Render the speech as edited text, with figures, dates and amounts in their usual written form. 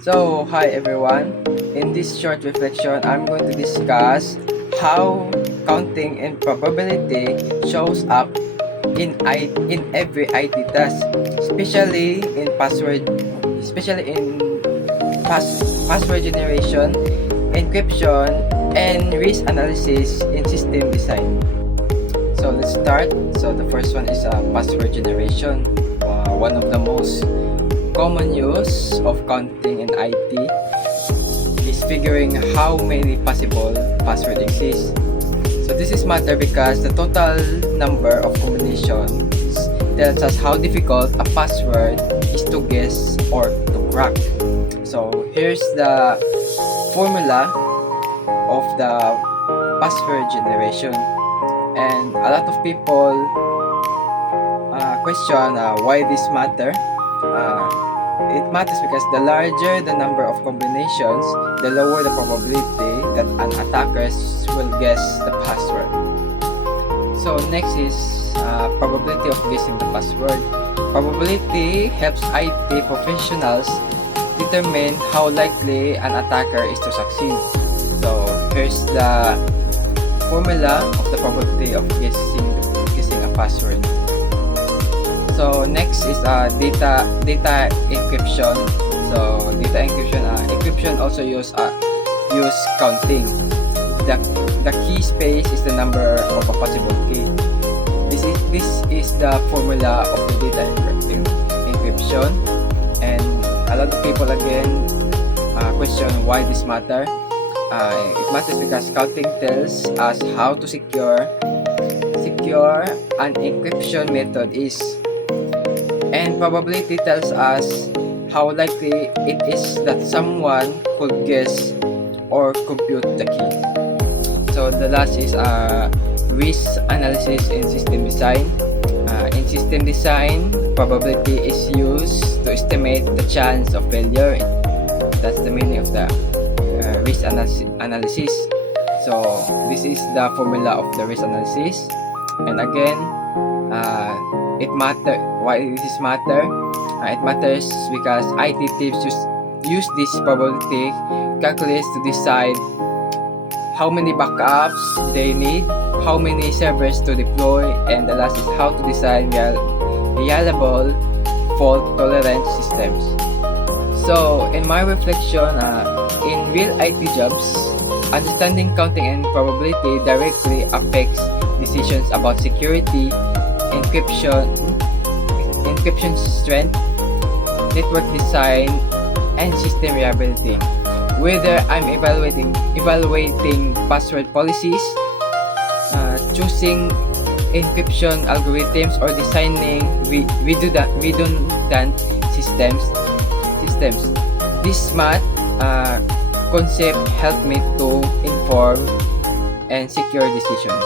Hi everyone. In this short reflection, I'm going to discuss how counting and probability shows up in every IT task, especially in password generation, encryption, and risk analysis in system design. So let's start. So the first one is password generation. One of the most common use of counting in IT is figuring how many possible passwords exist. So this is matter because the total number of combinations tells us how difficult a password is to guess or to crack. So here's the formula of the password generation. And a lot of people question why this matter. It matters because the larger the number of combinations, the lower the probability that an attacker will guess the password. So next is probability of guessing the password. Probability helps IT professionals determine how likely an attacker is to succeed. So here's the formula of the probability of guessing a password. So next is data encryption. So data encryption also use counting. The key space is the number of a possible key. This is the formula of the data encryption, and a lot of people again question why this matter. It matters because counting tells us how to secure an encryption method is, and probability tells us how likely it is that someone could guess or compute the key. So the last is risk analysis in system design. In system design, probability is used to estimate the chance of failure. That's the meaning of the risk analysis. So this is the formula of the risk analysis. And again, it matter. Why this is matter? It matters because IT teams use this probability calculates to decide how many backups they need, how many servers to deploy, and the last is how to design reliable fault-tolerant systems. So in my reflection, in real IT jobs, understanding counting and probability directly affects decisions about security, encryption strength, network design, and system reliability. Whether I'm evaluating password policies, choosing encryption algorithms, or designing redundant systems. This math concept helped me to inform and secure decisions.